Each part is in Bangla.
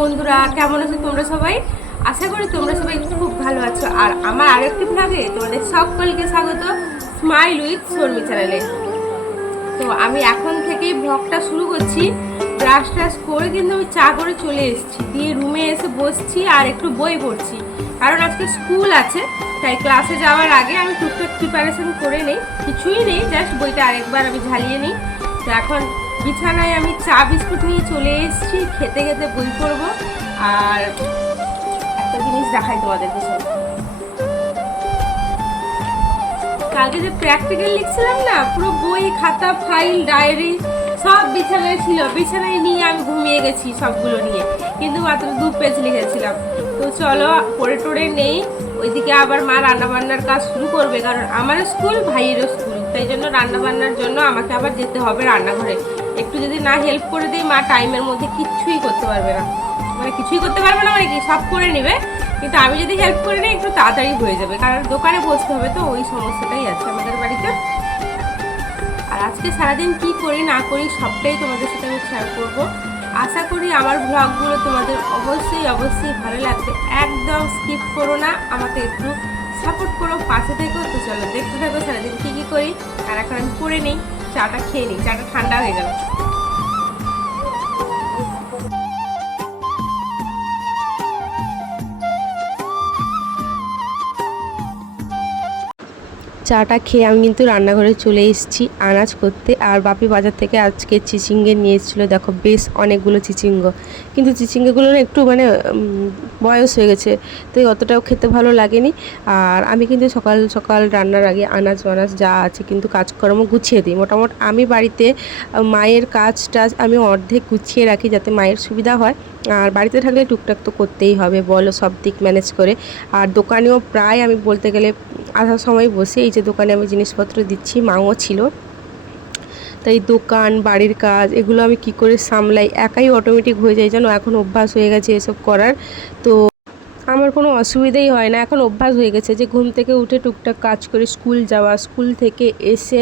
বন্ধুরা, কেমন আছো তোমরা সবাই? আশা করি তোমরা সবাই খুব ভালো আছো। আর আমার আরেকটি ব্লগে তোমাদের সকলকে স্বাগত, স্মাইল উইথ শর্মি চ্যানেলে। তো আমি এখন থেকেই ব্লগটা শুরু করছি। ব্রাশ ট্রাশ করে কিন্তু আমি চা করে চলে এসেছি, দিয়ে রুমে এসে বসছি আর একটু বই পড়ছি, কারণ আজকে স্কুল আছে। তাই ক্লাসে যাওয়ার আগে আমি টুকটাক প্রিপারেশন করে নিই, কিছুই নেই, জাস্ট বইটা আরেকবার আমি ঝালিয়ে নিই। তো এখন বিছানায় আমি চা বিস্কুট নিয়ে চলে এসেছি, খেতে খেতে বই পড়বো। আর একটা জিনিস দেখাই তোমাদেরকে, সব কালকে যে প্র্যাকটিক্যাল লিখছিলাম না, পুরো বই খাতা ফাইল ডায়েরি সব বিছানায় ছিল। বিছানায় নিয়ে আমি ঘুমিয়ে গেছি সবগুলো নিয়ে, কিন্তু মাত্র 2 পেজ লিখেছিলাম। তো চলো পড়ে টড়ে নেই, ওইদিকে আবার মা রান্নাবান্নার কাজ শুরু করবে, কারণ আমারও স্কুল ভাইয়েরও স্কুল, তাই জন্য রান্নাবান্নার জন্য আমাকে আবার যেতে হবে রান্নাঘরে। একটু যদি না হেল্প করে দিই, মা টাইমের মধ্যে কিচ্ছুই করতে পারবে না। মানে কিছুই করতে পারবে না মানে কি, সব করে নেবে, কিন্তু আমি যদি হেল্প করে নিই একটু তাড়াতাড়ি হয়ে যাবে, কারণ দোকানে বসতে হবে, তো ওই সমস্যাটাই আছে আমাদের বাড়িতে। আর আজকে সারাদিন কি করি না করি সবটাই তোমাদের সাথে আমি শেয়ার করবো। আশা করি আমার ব্লগগুলো তোমাদের অবশ্যই ভালো লাগবে। একদম স্কিপ করো না, আমাকে একটু সাপোর্ট করো, পাশে থেকো। তো চলো দেখতে থাকো সারাদিন কী করি। আর এখন আমি পড়ে নিই, চাটা খেয়ে নিই, চাটা ঠান্ডা হয়ে গেল। চাটা খেয়ে আমি কিন্তু রান্নাঘরে চলে এসেছি আনাজ করতে। আর বাপি বাজার থেকে আজকে চিচিঙ্গে নিয়ে এসেছিলো, দেখো বেশ অনেকগুলো চিচিঙ্গ, কিন্তু চিচিঙ্গেগুলো না একটু মানে বয়স হয়ে গেছে, তাই অতটাও খেতে ভালো লাগেনি। আর আমি কিন্তু সকাল সকাল রান্নার আগে আনাজ যা আছে কিন্তু কাজকর্ম গুছিয়ে দিই। মোটামুটি আমি বাড়িতে মায়ের কাজ টাজ আমি অর্ধেক গুছিয়ে রাখি, যাতে মায়ের সুবিধা হয়। আর বাড়িতে থাকলে টুকটাক তো করতেই হবে বলো, সব দিক ম্যানেজ করে। আর দোকানেও প্রায় আমি বলতে গেলে আসার সময় বসে, এই যে দোকানে আমি জিনিসপত্র দিচ্ছি, মাও ছিল, তাই দোকান বাড়ির কাজ এগুলো আমি কি করে সামলাই, একাই অটোমেটিক হয়ে যায় যেন। এখন অভ্যাস হয়ে গেছে এসব করার, তো আমার কোনো অসুবিধাই হয় না। এখন অভ্যাস হয়ে গেছে যে ঘুম থেকে উঠে টুকটাক কাজ করে স্কুল যাওয়া, স্কুল থেকে এসে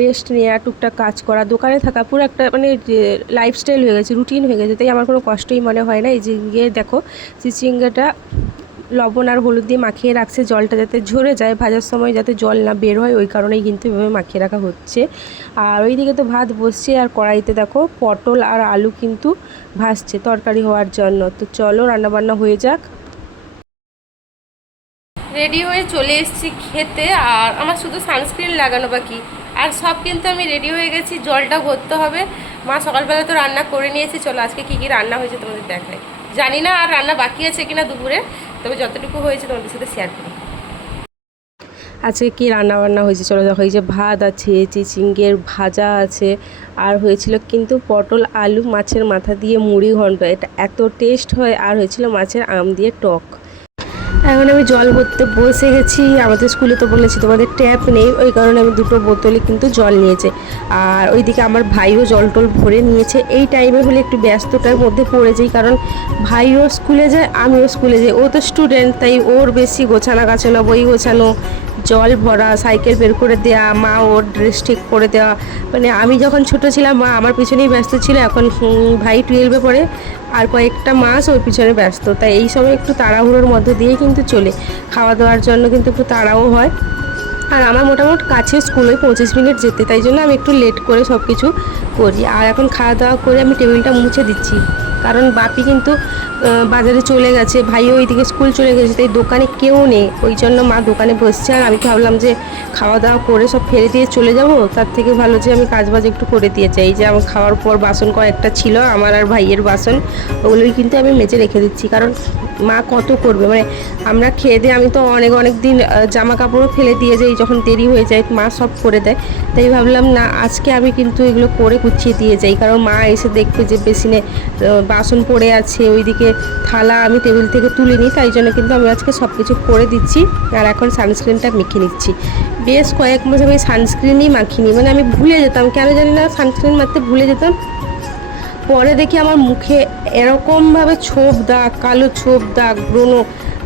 রেস্ট নেওয়া, টুকটাক কাজ করা, দোকানে থাকা, পুরো একটা মানে লাইফস্টাইল হয়ে গেছে, রুটিন হয়ে গেছে, তাই আমার কোনো কষ্টই মনে হয় না। এই যে গিয়ে দেখো চিচিঙ্গাটা লবণ আর হলুদ দিয়ে মাখিয়ে রাখছে, জলটা যাতে ঝরে যায়, ভাজার সময় যাতে জল না বের হয়, ওই কারণেই কিন্তু এভাবে মাখিয়ে রাখা হচ্ছে। আর ওইদিকে তো ভাত বসছে, আর কড়াইতে দেখো পটল আর আলু কিন্তু ভাজছে তরকারি হওয়ার জন্য। তো চলো রান্নাবান্না হয়ে যাক। রেডি হয়ে চলে এসেছি খেতে, আর আমার শুধু সানস্ক্রিন লাগানো বাকি, আর সব কিন্তু আমি রেডি হয়ে গেছি। জলটা ভরতে হবে। মা সকালবেলা তো রান্না করে নিয়েছি, চলো আজকে কী কী রান্না হয়েছে তোমাদের দেখাই। জানি না আর রান্না বাকি আছে কিনা দুপুরে, তবে যতটুকু হয়েছে তোমাদের সাথে শেয়ার করি। আজকে কি রান্না বান্না হয়েছে চলো দেখো। এই যে ভাত আছে, চিচিঙ্গের ভাজা আছে, আর হয়েছিল কিন্তু পটল আলু মাছের মাথা দিয়ে মুড়ি ঘন্ট, এটা এত টেস্ট হয়। আর হয়েছিল মাছের আম দিয়ে টক। এখন আমি জল ভরতে বসে গেছি। আমাদের স্কুলে তো বলেছি তোমাদের ট্যাপ নেই, ওই কারণে আমি 2টো বোতলে কিন্তু জল নিয়েছে। আর ওইদিকে আমার ভাইও জল টল ভরে নিয়েছে। এই টাইমে হলে একটু ব্যস্ততার মধ্যে পড়ে যাই, কারণ ভাইও স্কুলে যায়, আমিও স্কুলে যাই। ও তো স্টুডেন্ট, তাই ওর বেশি গোছানো গাছানো, বই গোছানো, জল ভরা, সাইকেল বের করে দেওয়া, মা ওর ড্রেস ঠিক করে দেওয়া। মানে আমি যখন ছোট ছিলাম মা আমার পিছনেই ব্যস্ত ছিল, এখন ভাই 12-এ পড়ে, আর কয়েকটা মাস ওর পিছনে ব্যস্ত, তাই এই সময় একটু তাড়াহুড়োর মধ্যে দিয়েই কিন্তু চলে। খাওয়া দাওয়ার জন্য কিন্তু একটু তাড়াও হয়। আর আমার মোটামুটি কাছে স্কুলে 25 মিনিট যেতে, তাই জন্য আমি একটু লেট করে সব কিছু করি। আর এখন খাওয়া দাওয়া করে আমি টেবিলটা মুছে দিচ্ছি, কারণ বাপি কিন্তু বাজারে চলে গেছে, ভাইও ওইদিকে স্কুল চলে গেছে, তাই দোকানে কেউ নেই, ওই জন্য মা দোকানে বসছে। আর আমি ভাবলাম যে খাওয়া দাওয়া করে সব ফেলে দিয়ে চলে যাব, তার থেকে ভালো যে আমি কাজবাজ একটু করে দিয়ে চাই। যে আমার খাওয়ার পর বাসন কয়েকটা ছিল আমার আর ভাইয়ের বাসন, ওগুলোই কিন্তু আমি মেজে রেখে দিচ্ছি, কারণ মা কত করবে। মানে আমরা খেয়ে দিয়ে আমি তো অনেক দিন জামা কাপড়ও ফেলে দিয়ে যাই, যখন দেরি হয়ে যায় মা সব করে দেয়। তাই ভাবলাম না, আজকে আমি কিন্তু এগুলো করে গুছিয়ে দিয়ে যাই, কারণ মা এসে দেখবে যে বেসিনে বাসন পড়ে আছে, ওইদিকে থালা আমি টেবিল থেকে তুলে নিই, তাই জন্য কিন্তু আমি আজকে সব কিছু করে দিচ্ছি। আর এখন সানস্ক্রিনটা মেখে নিচ্ছি। বেশ কয়েক মাস আমি সানস্ক্রিনই মাখিনি, মানে আমি ভুলে যেতাম, কেন জানি না সানস্ক্রিন মারতে ভুলে যেতাম। পরে দেখি আমার মুখে এরকমভাবে ছোপ দাগ, কালো ছোপ দাগ, ব্রণ,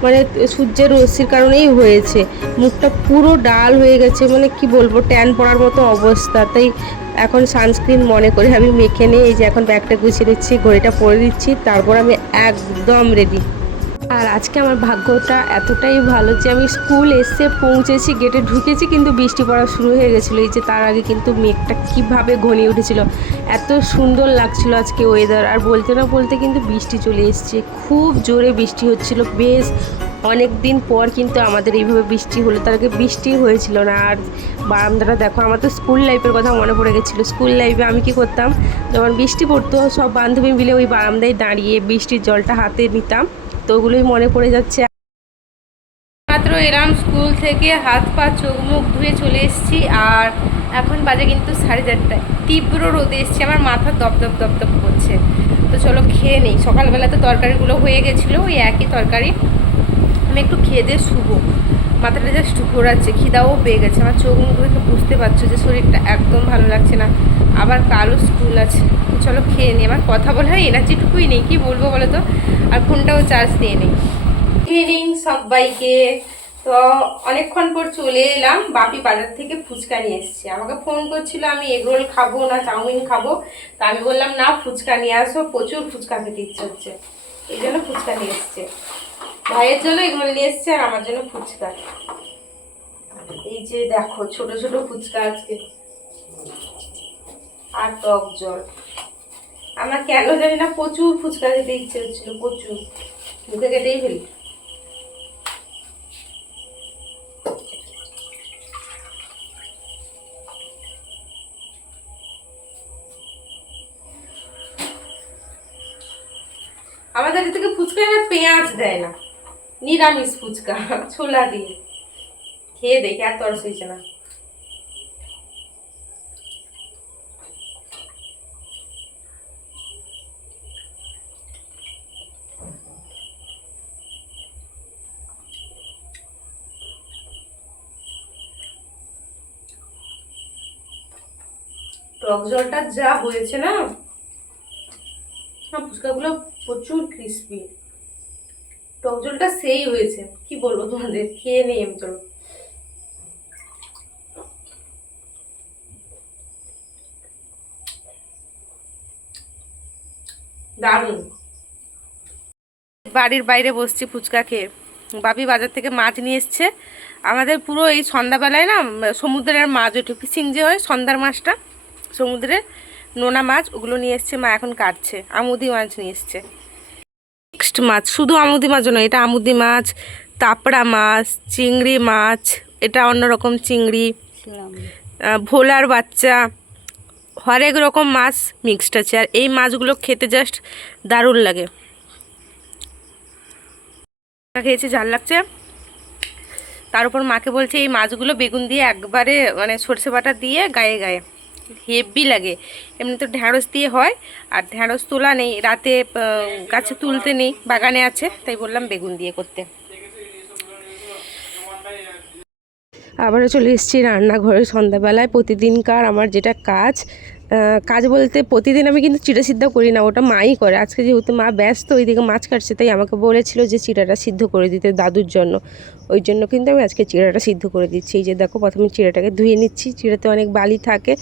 মানে সূর্যের রশ্মির কারণেই হয়েছে। মুখটা পুরো ডাল হয়ে গেছে, মানে কি বলবো, ট্যান পড়ার মতো অবস্থা। তাই এখন সানস্ক্রিন মনে করে আমি মেখে নিয়ে এই যে এখন ব্যাগটা গুছিয়ে দিচ্ছি, ঘড়িটা পরে দিচ্ছি, তারপর আমি একদম রেডি। আর আজকে আমার ভাগ্যটা এতটাই ভালো যে আমি স্কুল এসে পৌঁছেছি, গেটে ঢুকেছি, কিন্তু বৃষ্টি পড়া শুরু হয়ে গেছিলো। এই যে তার আগে কিন্তু মেঘটা কীভাবে ঘনিয়ে উঠেছিল, এত সুন্দর লাগছিল আজকে ওয়েদার। আর বলতে না বলতে কিন্তু বৃষ্টি চলে এসছে, খুব জোরে বৃষ্টি হচ্ছিল। বেশ অনেক দিন পর কিন্তু আমাদের এইভাবে বৃষ্টি হলো, তার আগে বৃষ্টি হয়েছিল না। আর বারান্দাটা দেখো, আমার তো স্কুল লাইফের কথা মনে পড়ে গেছিলো। স্কুল লাইফে আমি কি করতাম, যখন বৃষ্টি পড়তো সব বান্ধবী মিলে ওই বারান্দায় দাঁড়িয়ে বৃষ্টির জলটা হাতে নিতাম, তো ওগুলোই মনে পড়ে যাচ্ছে। মাত্র এলাম স্কুল থেকে, হাত পা চোখ মুখ ধুয়ে চলে এসেছি। আর এখন বাজে কিন্তু 4:30। তীব্র রোদে এসেছি, আমার মাথা দপদপ দপদপ করছে। তো চলো খেয়ে নেই। সকালবেলা তো তরকারিগুলো হয়ে গেছিলো, ওই একই তরকারি। আমি একটু খেয়ে দিয়ে শুবো, মাথাটা জাস্ট ঘোরাচ্ছে, খিদাও পেয়ে গেছে। আমার চোখ মুখ দেখে বুঝতে পারছো যে শরীরটা একদম ভালো লাগছে না। আবার কালও স্কুল আছে, চলো খেয়ে নিই। আমার কথা বলার এনার্জিটুকুই নেই, কি বলবো বলো তো। আর ফোনটাও চার্জ দিয়ে নেই। ইভিনিং সবাইকে। তো অনেকক্ষণ পর চলে এলাম, বাপি বাজার থেকে ফুচকা নিয়ে এসছে। আমাকে ফোন করছিল আমি এগরোল খাবো না চাউমিন খাবো, তা আমি বললাম না, ফুচকা নিয়ে আসো, প্রচুর ফুচকা খেতে ইচ্ছে হচ্ছে, এই জন্য ফুচকা নিয়ে এসছে। ভাইয়ের জন্য এগরোল নিয়ে এসছে আর আমার জন্য ফুচকা। এই যে দেখো ছোট ছোট ফুচকা আজকে, আর টক জল। আমার কেন জানি না প্রচুর ফুচকা খেতে ইচ্ছে হচ্ছিল, প্রচুর, মুখে কেটেই ফেলি। আমাদের এদিকে ফুচকা না পেঁয়াজ দেয় না, নিরামিষ ফুচকা, ছোলা দিয়ে। খেয়ে দেখি, আর তরস হয়েছে না। টক জলটা যা হয়েছে না, ফুচকাগুলো প্রচুর ক্রিস্পি। টক জলটা সেই হয়েছে, কি বলবো তোমাদের। খেয়ে নেই আমি, চলো। দারুণ। বাড়ির বাইরে বসছি ফুচকা খেয়ে। বাপি বাজার থেকে মাছ নিয়ে এসছে। আমাদের পুরো এই সন্ধ্যাবেলায় না সমুদ্রের মাছ ওঠে, ফিশিং যে হয় সন্ধ্যার মাছটা, সমুদ্রের নোনা মাছ, ওগুলো নিয়ে এসছে মা, এখন কাটছে। আমুদি মাছ নিয়ে এসছে। নেক্সট মাছ, শুধু আমুদি মাছও নয়, এটা আমুদি মাছ, তাপড়া মাছ, চিংড়ি মাছ, এটা অন্যরকম চিংড়ি, ভোলার বাচ্চা, হরেক রকম মাছ মিক্সড আছে। আর এই মাছগুলো খেতে জাস্ট দারুণ লাগে। খেয়েছি, ঝাল লাগছে। তার উপর মাকে বলছে এই মাছগুলো বেগুন দিয়ে একবারে মানে সর্ষে বাটা দিয়ে গায়ে গায়ে, হেভি লাগে। এমনি তো ঢ্যাঁড়স দিয়ে হয়, আর ঢ্যাঁড়স তোলা নেই, রাতে গাছে তুলতে নেই, বাগানে আছে, তাই বললাম বেগুন দিয়ে করতে। আবারও চলে এসেছি রান্নাঘরে সন্ধ্যাবেলায়। প্রতিদিনকার আমার যেটা কাজ, কাজ বলতে প্রতিদিন আমি কিন্তু চিড়া সিদ্ধ করি না, ওটা মাই করে। আজকে যেহেতু মা ব্যস্ত ওইদিকে মাছ কাটছে, তাই আমাকে বলেছিল যে চিড়াটা সিদ্ধ করে দিতে দাদুর জন্য, ওই জন্য কিন্তু আমি আজকে চিড়াটা সিদ্ধ করে দিচ্ছি। এই যে দেখো, প্রথমে চিড়াটাকে ধুয়ে নিচ্ছি, চিড়াতে অনেক বালি থাকে।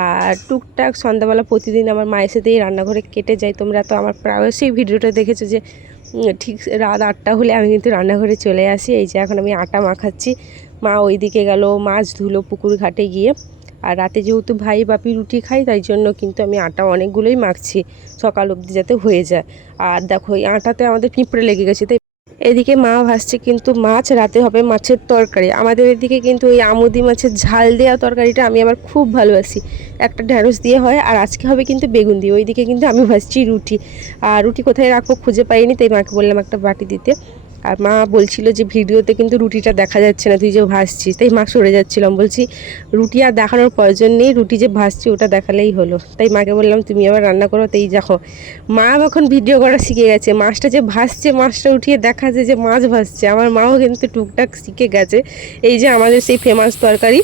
আর টুকটাক সন্ধ্যাবেলা প্রতিদিন আমার মায়ের সাথেই রান্নাঘরে কেটে যায়। তোমরা তো আমার প্রায়শই ভিডিওটা দেখেছো যে ঠিক রাত 8টা হলে আমি কিন্তু রান্নাঘরে চলে আসি। এই যে এখন আমি আটা মাখাচ্ছি, মা ওইদিকে গেল মাছ ধুলো পুকুর ঘাটে গিয়ে। আর রাতে যেহেতু ভাই বাপি রুটি খাই, তাই জন্য কিন্তু আমি আটা অনেকগুলোই মাখছি সকাল অবধি যাতে হয়ে যায়। আর দেখো এই আটাতে আমাদের পিঁপড়ে লেগে গেছে, তাই এদিকে মা ভাসছে কিন্তু মাছ, রাতে হবে মাছের তরকারি। আমাদের এদিকে কিন্তু ওই আমুদি মাছের ঝাল দেওয়া তরকারিটা আমি আবার খুব ভালোবাসি, একটা ঢ্যাঁড়স দিয়ে হয়, আর আজকে হবে কিন্তু বেগুন দিয়ে। ওইদিকে কিন্তু আমি ভাসছি রুটি, আর রুটি কোথায় রাখবো খুঁজে পাইনি, তাই মাকে বললাম একটা বাটি দিতে। আর মা বলছিল যে ভিডিওতে কিন্তু রুটিটা দেখা যাচ্ছে না, তুই যে ভাসছিস, তাই মা সরে যাচ্ছিলাম। বলছি রুটি আর দেখানোর প্রয়োজন নেই, রুটি যে ভাসছি ওটা দেখালেই হলো। তাই মাকে বললাম তুমি আবার রান্না করো। তাই দেখো মা এখন ভিডিও করা শিখে গেছে, মাছটা যে ভাসছে, মাছটা উঠিয়ে দেখা যায় যে মাছ ভাসছে। আমার মাও কিন্তু টুকটাক শিখে গেছে। এই যে আমাদের সেই ফেমাস তরকারি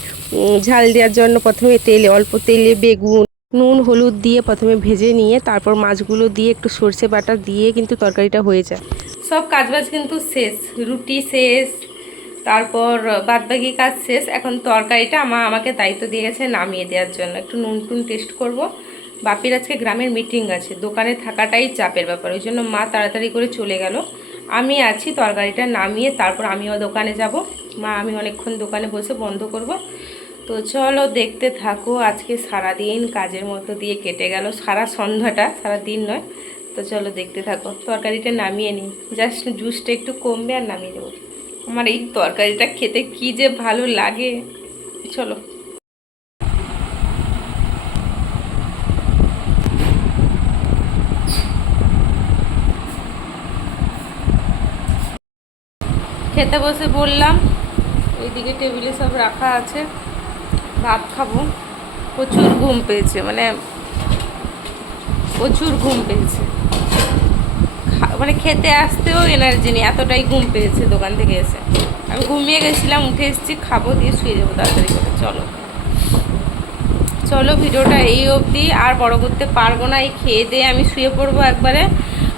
ঝাল দেওয়ার জন্য প্রথমে তেলে, অল্প তেলে বেগুন, নুন হলুদ দিয়ে প্রথমে ভেজে নিয়ে তারপর মাছগুলো দিয়ে একটু সর্ষে বাটা দিয়ে কিন্তু তরকারিটা হয়ে যায়। সব কাজবাজ কিন্তু শেষ, রুটি শেষ, তারপর বাদবাকি কাজ শেষ। এখন তরকারিটা আমাকে দায়িত্ব দিয়ে গেছে নামিয়ে দেওয়ার জন্য। একটু নুন টুন টেস্ট করব। বাপির আজকে গ্রামের মিটিং আছে, দোকানে থাকাটাই চাপের ব্যাপার, ওই জন্য মা তাড়াতাড়ি করে চলে গেল। আমি আছি, তরকারিটা নামিয়ে তারপর আমিও দোকানে যাব। মা আমি অনেকক্ষণ দোকানে বসে বন্ধ করব। তো চলো দেখতে থাকো। আজকে সারাদিন কাজের মতো দিয়ে কেটে গেল, সারা সন্ধ্যাটা, সারা দিন নয়। তো চলো দেখতে থাকো। তরকারিটা নামিয়ে নিই, জাস্ট জুসটা একটু কমবে আর নামিয়ে দেবো। আমার এই তরকারিটা খেতে কি যে ভালো লাগে, চলো। খেতে বসে বললাম, এইদিকে টেবিলে সব রাখা আছে, ভাত খাবো। প্রচুর ঘুম পেয়েছে, মানে প্রচুর ঘুম পেয়েছে, মানে খেতে আসতেও এনার্জি নেই, এতটাই ঘুম পেয়েছে দোকান থেকে এসে। আমি ঘুমিয়ে গেছিলাম, উঠে এসেছি, খাবো, দিয়ে শুয়ে যাবো তাড়াতাড়ি করে। চলো চলো, ভিডিওটা এই অবধি, আর বড় করতে পারবো না। এই খেয়ে দিয়ে আমি শুয়ে পড়বো একবারে,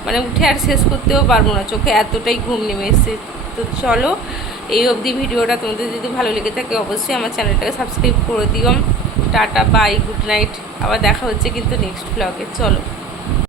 মানে উঠে আর শেষ করতেও পারবো না, চোখে এতটাই ঘুম নেমে এসেছে। তো চলো এই অবধি ভিডিওটা। তোমাদের যদি ভালো লেগে থাকে অবশ্যই আমার চ্যানেলটাকে সাবস্ক্রাইব করে দিও। Tata, bye, good night. আবার দেখা হচ্ছে কিন্তু নেক্সট ব্লগে। চলো।